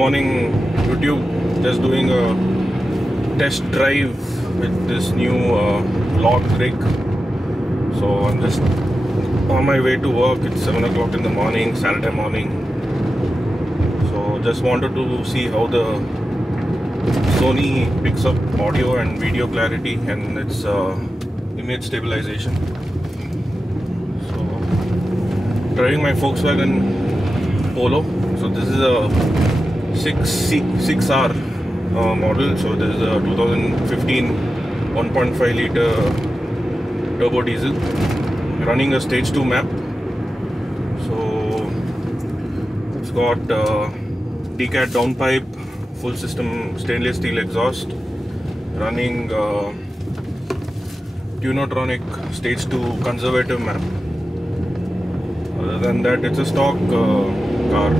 Morning YouTube, just doing a test drive with this new log rig. So I'm just on my way to work. It's 7 o'clock in the morning, Saturday morning. So just wanted to see how the Sony picks up audio and video clarity and its image stabilization. So driving my Volkswagen Polo. So this is a 6R model. So this is a 2015 1.5 liter turbo diesel running a stage 2 map. So it's got decat downpipe, full system stainless steel exhaust, running Tunotronic stage 2 conservative map. Other than that, it's a stock car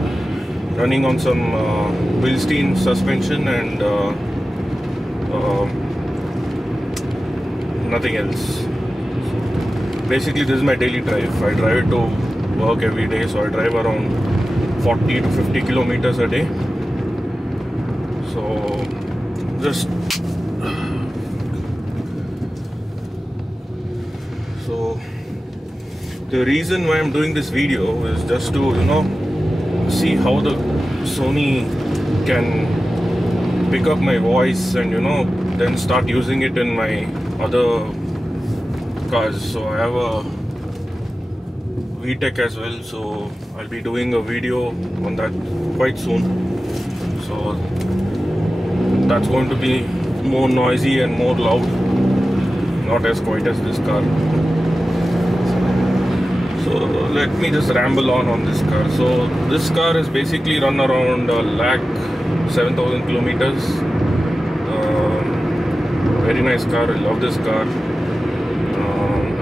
running on some Bilstein suspension and nothing else. Basically, this is my daily drive. I drive it to work every day, so I drive around 40 to 50 kilometers a day. So just the reason why I'm doing this video is just to, see how the Sony can pick up my voice and then start using it in my other cars. So I have a VTEC as well, so I'll be doing a video on that quite soon. So that's going to be more noisy and more loud, not as quiet as this car. So let me just ramble on this car. So this car is basically run around 7,000 kilometers. Very nice car. I love this car.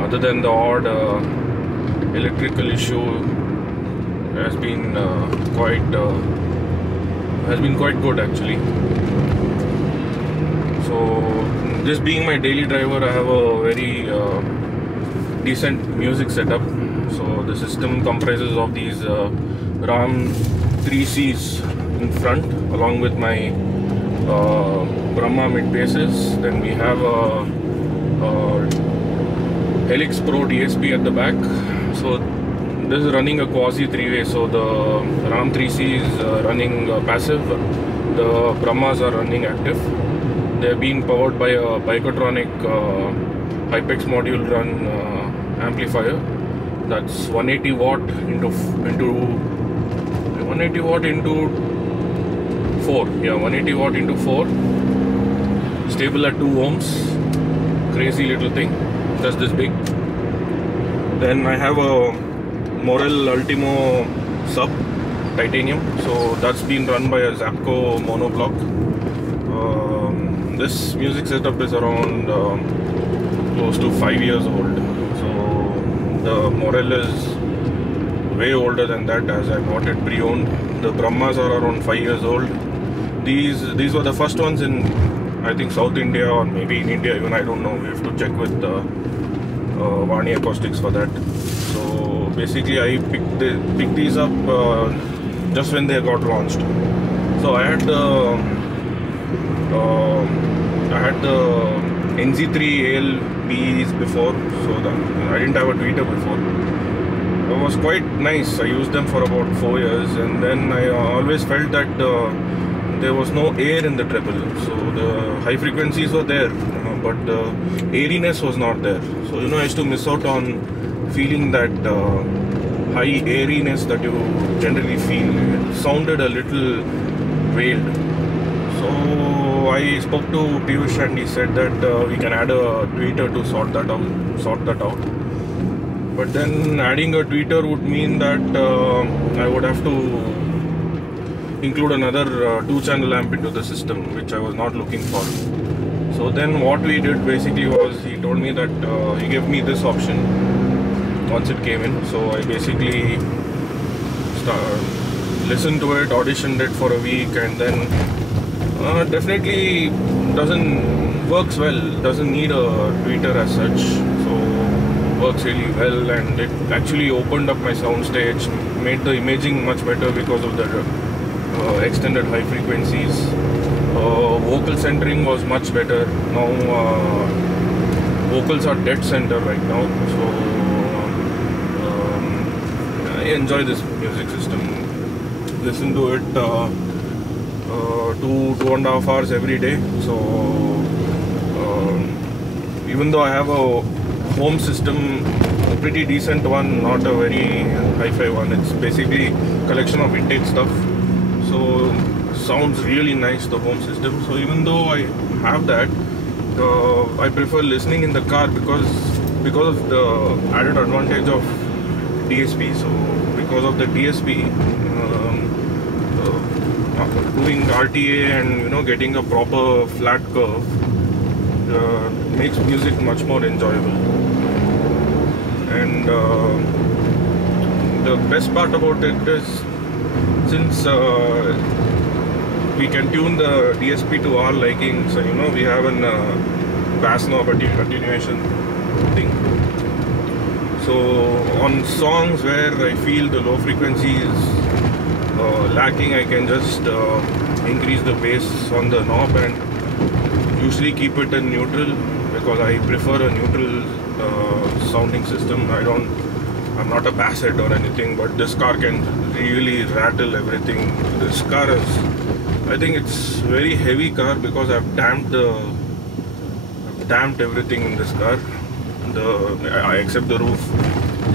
Other than the odd electrical issue, has been quite good actually. So this being my daily driver, I have a very decent music setup. So the system comprises of these RAM 3Cs in front, along with my Brahma mid basses. Then we have a Helix Pro DSP at the back. So this is running a quasi 3-way. So the RAM 3C is running passive, the Brahmas are running active. They are being powered by a Bicotronic Hypex module run amplifier. That's 180 watt into 180 watt into 4. Yeah, 180 watt into 4. Stable at 2 ohms. Crazy little thing. Just this big. Then I have a Morel Ultimo sub titanium. So that's been run by a Zapco monoblock. This music setup is around close to 5 years old. The Morel is way older than that, as I bought it pre-owned. The Brahmas are around 5 years old. These were the first ones in, I think, South India, or maybe in India even, I don't know. We have to check with Vani Acoustics for that. So basically I picked these up just when they got launched. So I had the NZ3 ALBs before, so I didn't have a tweeter before. It was quite nice. I used them for about 4 years, and then I always felt that there was no air in the treble. So the high frequencies were there, but the airiness was not there. So I used to miss out on feeling that high airiness that you generally feel. It sounded a little veiled. So I spoke to Piyush, and he said that we can add a tweeter to sort that out. But then adding a tweeter would mean that I would have to include another 2-channel amp into the system, which I was not looking for. So then what we did basically was, he told me that he gave me this option once it came in. So I basically listened to it, auditioned it for a week, and then definitely works well, doesn't need a tweeter as such. So works really well, and it actually opened up my soundstage, made the imaging much better because of the extended high frequencies. Vocal centering was much better. Now vocals are dead center right now, so I enjoy this music system. Listen to it 2.5 hours every day. So even though I have a home system, a pretty decent one, not a very hi-fi one, it's basically a collection of vintage stuff. So sounds really nice, the home system. So even though I have that, I prefer listening in the car because of the added advantage of DSP. So because of the DSP, doing RTA and getting a proper flat curve makes music much more enjoyable. And the best part about it is, since we can tune the DSP to our liking, so we have an bass knob attenuation thing. So on songs where I feel the low frequency is lacking, I can just increase the bass on the knob and usually keep it in neutral, because I prefer a neutral sounding system. I'm not a bass head or anything, but this car can really rattle everything. This car is, I think it's very heavy car because I've damped everything in this car, except the roof.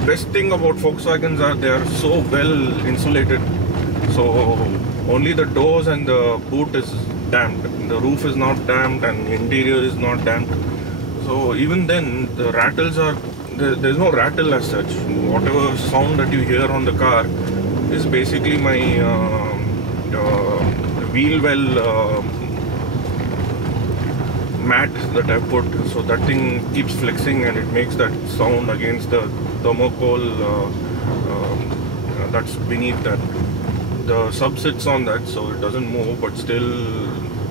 Best thing about Volkswagens are they are so well insulated. So only the doors and the boot is damped. The roof is not damped and the interior is not damped. So even then, the rattles are, there's no rattle as such. Whatever sound that you hear on the car is basically my wheel well mat that I put. So that thing keeps flexing and it makes that sound against the thermocol that's beneath that. The sub sits on that, so it doesn't move, but still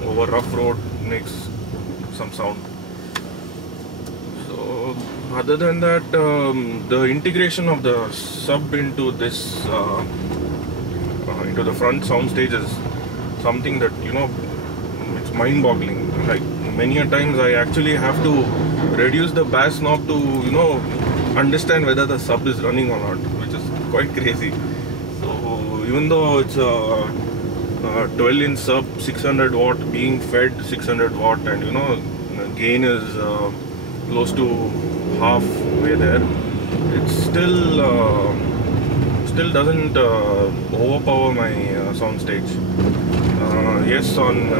over rough road makes some sound. So other than that, the integration of the sub into this into the front sound stage is something that it's mind-boggling. Like many a times I actually have to reduce the bass knob to understand whether the sub is running or not, which is quite crazy. Even though it's a 12-inch sub, 600 watt, being fed 600 watt, and gain is close to halfway there, it still doesn't overpower my soundstage. Yes, on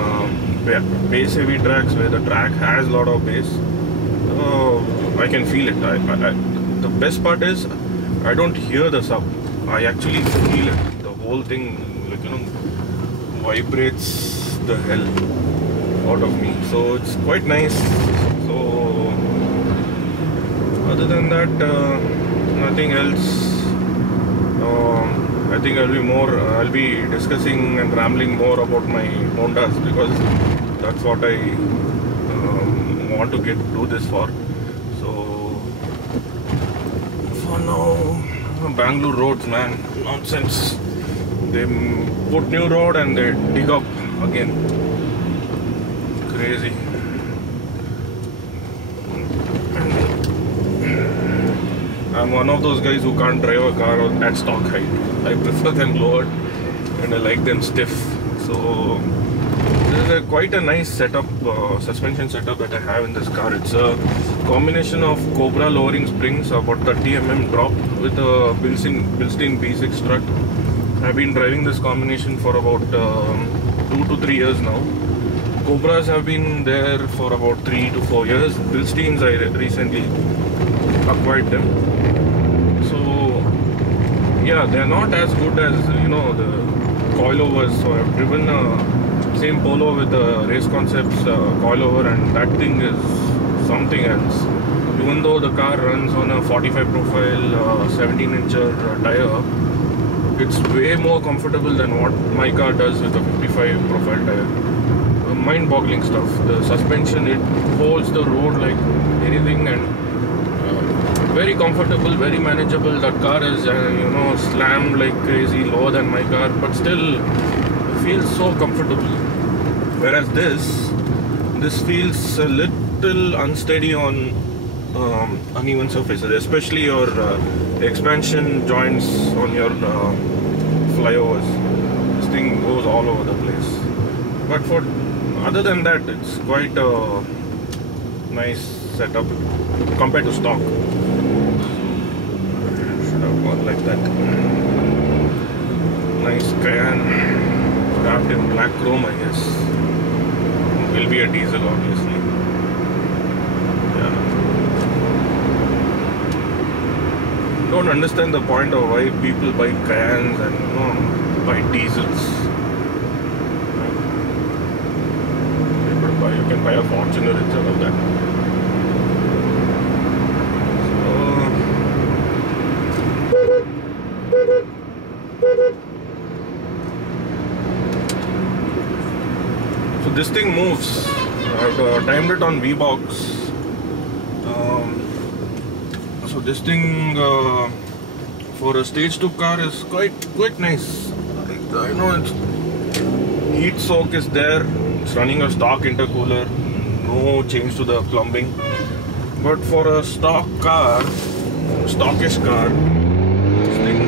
bass heavy tracks where the track has a lot of bass, I can feel it. The best part is I don't hear the sub, I actually feel it. Whole thing vibrates the hell out of me, so it's quite nice. So other than that, nothing else. I think I'll be discussing and rambling more about my Hondas, because that's what I want to do this for. So for now, Bangalore roads, man, nonsense. They put new road and they dig up again. Crazy. I'm one of those guys who can't drive a car at stock height. I prefer them lowered and I like them stiff. So this is quite a nice setup, suspension setup that I have in this car. It's a combination of Cobra lowering springs, about 30 mm drop with a built-in B6 strut. I've been driving this combination for about 2 to 3 years now. Cobras have been there for about 3 to 4 years. Bilsteins, I recently acquired them. So yeah, they're not as good as, you know, the coilovers. So I've driven same Polo with the Race Concepts coilover, and that thing is something else. Even though the car runs on a 45 profile 17-incher tire, it's way more comfortable than what my car does with a 55 profile tire. Mind-boggling stuff. The suspension, it holds the road like anything, and very comfortable, very manageable. That car is you know, slammed like crazy, lower than my car, but still feels so comfortable. Whereas this feels a little unsteady on uneven surfaces, especially your expansion joints on your flyovers. This thing goes all over the place. But for other than that, it's quite a nice setup compared to stock. Should have gone like that. Nice Cayenne, wrapped in black chrome, I guess. Will be a diesel, obviously. Yeah. Don't understand the point of why people buy Cayennes and, you know, buy diesels. You can buy a Fortuner instead of that. So this thing moves. I've timed it on V-Box. So this thing for a stage 2 car is quite nice. I know it's heat soak is there. It's running a stock intercooler, no change to the plumbing. But for a stockish car, this thing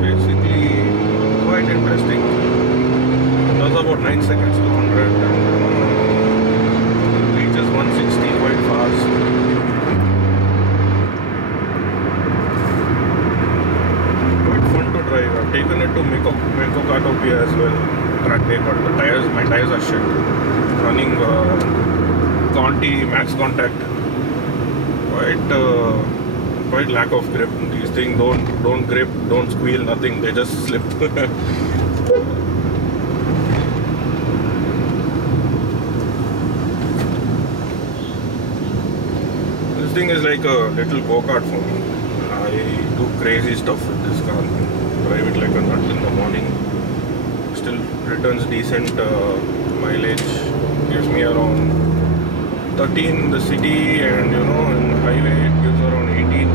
basically quite interesting. It does about 9 seconds to 100 and reaches 160 quite fast. Quite fun to drive. I've taken it to Mekokatopia as well. Track day, but my tires are shit. Running Conti max contact, quite lack of grip. These things don't grip, don't squeal, nothing. They just slip. This thing is like a little go-kart for me. I do crazy stuff with this car. Drive it like a nut in the morning. Still returns decent mileage, gives me around 13 in the city, and, you know, in the highway it gives around 18.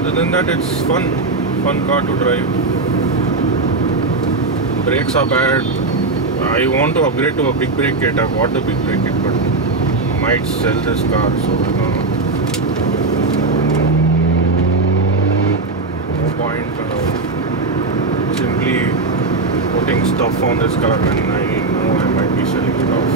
Other than that, it's fun car to drive. Brakes are bad. I want to upgrade to a big brake kit. I bought the big brake kit, but might sell this car, so no point simply putting stuff on this car when I know I might be selling it off.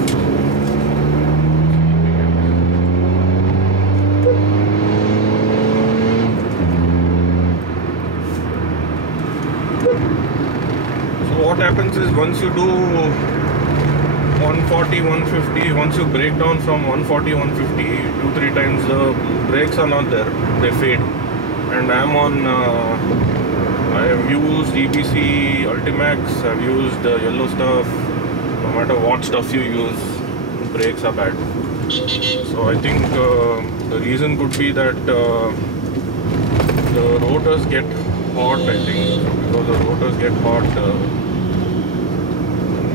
So what happens is, once you do 140, 150, once you break down from 140, 150, 2-3 times, the brakes are not there, they fade. And I'm on, I have used EBC, Ultimax, I've used yellow stuff. No matter what stuff you use, brakes are bad. So I think the reason could be that the rotors get hot, I think. So because the rotors get hot,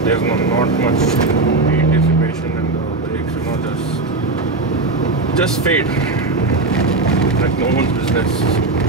there's not much heat just fade like no one's business.